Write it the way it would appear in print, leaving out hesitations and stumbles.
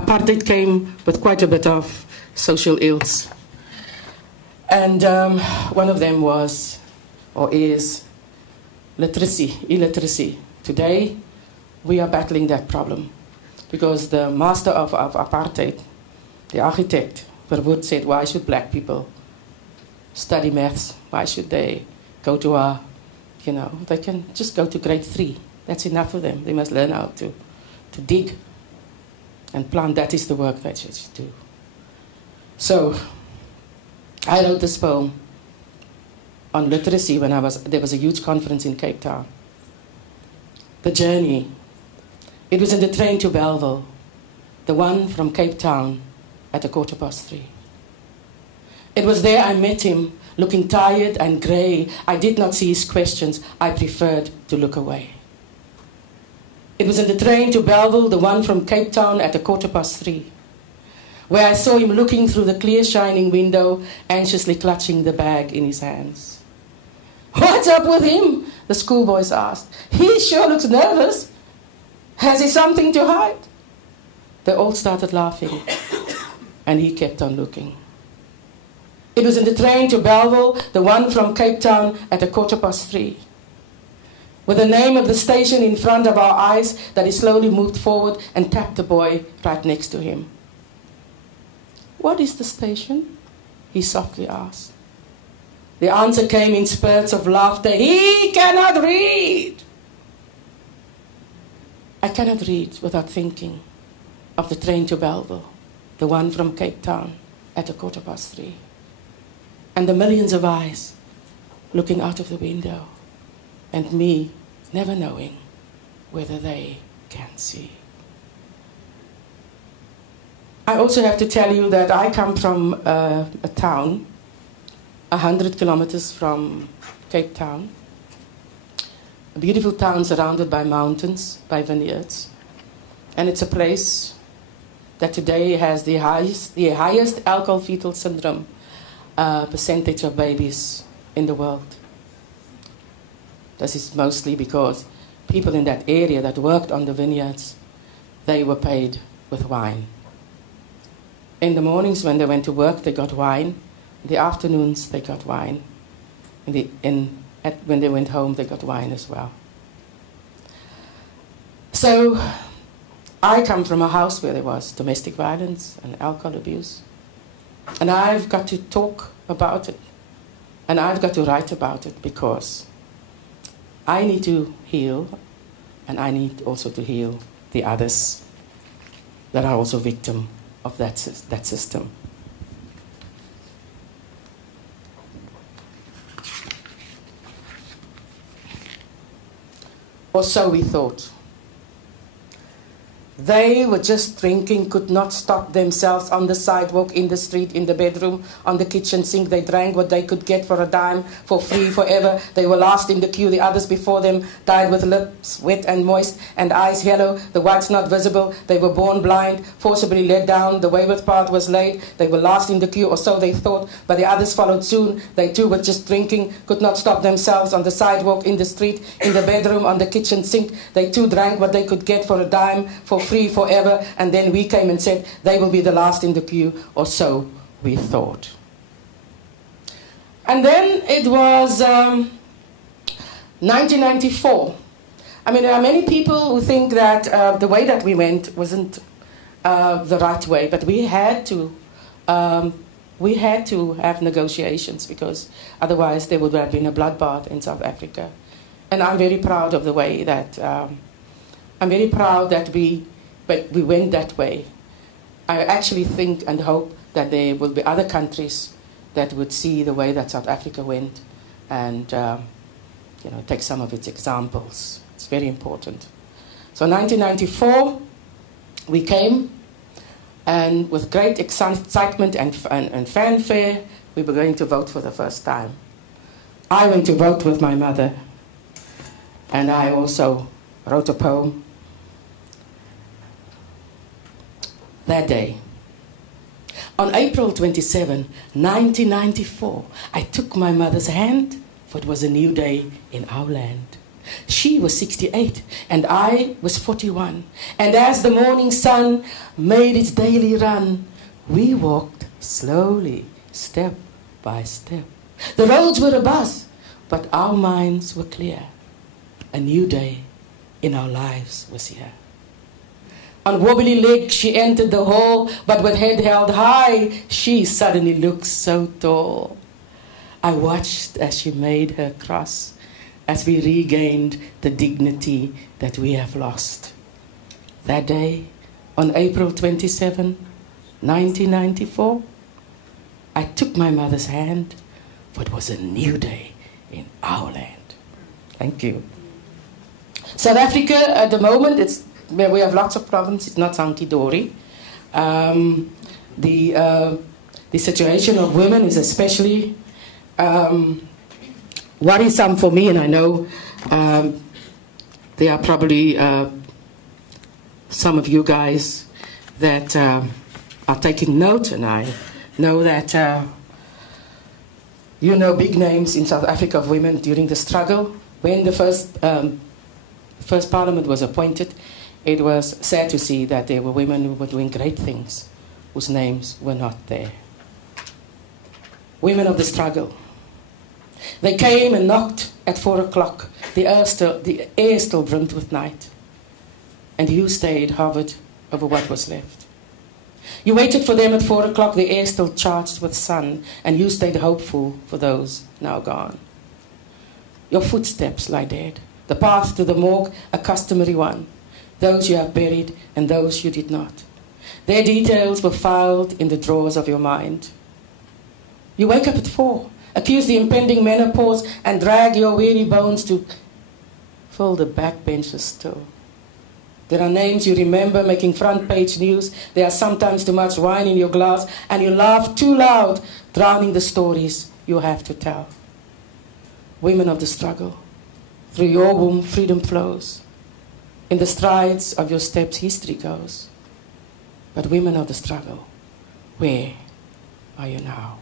apartheid came with quite a bit of social ills. And one of them was, or is, illiteracy. Today, we are battling that problem because the master of apartheid, the architect, Ferrus, said, why should black people study maths? Why should they go to they can just go to grade 3. That's enough for them. They must learn how to dig and plant. That is the work that they should do. So I wrote this poem on literacy when there was a huge conference in Cape Town. The journey. It was in the train to Belleville, the one from Cape Town at 3:15. It was there I met him, looking tired and grey. I did not see his questions. I preferred to look away. It was in the train to Belleville, the one from Cape Town at 3:15, where I saw him looking through the clear shining window, anxiously clutching the bag in his hands. What's up with him? The schoolboys asked. He sure looks nervous. Has he something to hide? They all started laughing, and he kept on looking. It was in the train to Belleville, the one from Cape Town at 3:15, with the name of the station in front of our eyes, that he slowly moved forward and tapped the boy right next to him. What is the station? He softly asked. The answer came in spurts of laughter. He cannot read. I cannot read without thinking of the train to Belleville, the one from Cape Town at 3:15, and the millions of eyes looking out of the window, and me never knowing whether they can see. I also have to tell you that I come from a town 100 kilometers from Cape Town, a beautiful town surrounded by mountains, by vineyards, and it's a place that today has the highest alcohol fetal syndrome percentage of babies in the world. This is mostly because people in that area that worked on the vineyards, they were paid with wine. In the mornings when they went to work, they got wine. In the afternoons, they got wine. When they went home, they got wine as well. So I come from a house where there was domestic violence and alcohol abuse. And I've got to talk about it. And I've got to write about it because I need to heal, and I need also to heal the others that are also victims of that system. Or so we thought. They were just drinking, could not stop themselves on the sidewalk, in the street, in the bedroom, on the kitchen sink. They drank what they could get for a dime, for free, forever. They were last in the queue. The others before them died with lips wet and moist and eyes yellow, the whites not visible. They were born blind, forcibly led down. The wayward path was laid. They were last in the queue, or so they thought, but the others followed soon. They too were just drinking, could not stop themselves on the sidewalk, in the street, in the bedroom, on the kitchen sink. They too drank what they could get for a dime, for free forever, and then we came and said they will be the last in the queue, or so we thought. And then it was 1994. I mean, there are many people who think that the way that we went wasn't the right way, but we had to have negotiations, because otherwise there would have been a bloodbath in South Africa. And I'm very proud of the way that but we went that way. I actually think and hope that there will be other countries that would see the way that South Africa went and take some of its examples. It's very important. So 1994, we came, and with great excitement and fanfare, we were going to vote for the first time. I went to vote with my mother, and I also wrote a poem that day. On April 27, 1994, I took my mother's hand, for it was a new day in our land. She was 68, and I was 41. And as the morning sun made its daily run, we walked slowly, step by step. The roads were abuzz, but our minds were clear. A new day in our lives was here. On wobbly legs she entered the hall, but with head held high, she suddenly looked so tall. I watched as she made her cross, as we regained the dignity that we have lost. That day, on April 27, 1994, I took my mother's hand, for it was a new day in our land. Thank you. South Africa, at the moment, we have lots of problems. It's not hunky-dory. The situation of women is especially worrisome for me, and I know there are probably some of you guys that are taking note, and I know that you know big names in South Africa of women during the struggle. When the first parliament was appointed, it was sad to see that there were women who were doing great things whose names were not there. Women of the struggle. They came and knocked at 4 o'clock. The air still brimmed with night. And you stayed, hovered over what was left. You waited for them at 4 o'clock, the air still charged with sun, and you stayed hopeful for those now gone. Your footsteps lie dead. The path to the morgue, a customary one. Those you have buried and those you did not. Their details were filed in the drawers of your mind. You wake up at 4. Accuse the impending menopause and drag your weary bones to fill the back benches still. There are names you remember making front page news. There are sometimes too much wine in your glass and you laugh too loud, drowning the stories you have to tell. Women of the struggle, through your womb freedom flows. In the strides of your steps history goes. But women of the struggle, where are you now?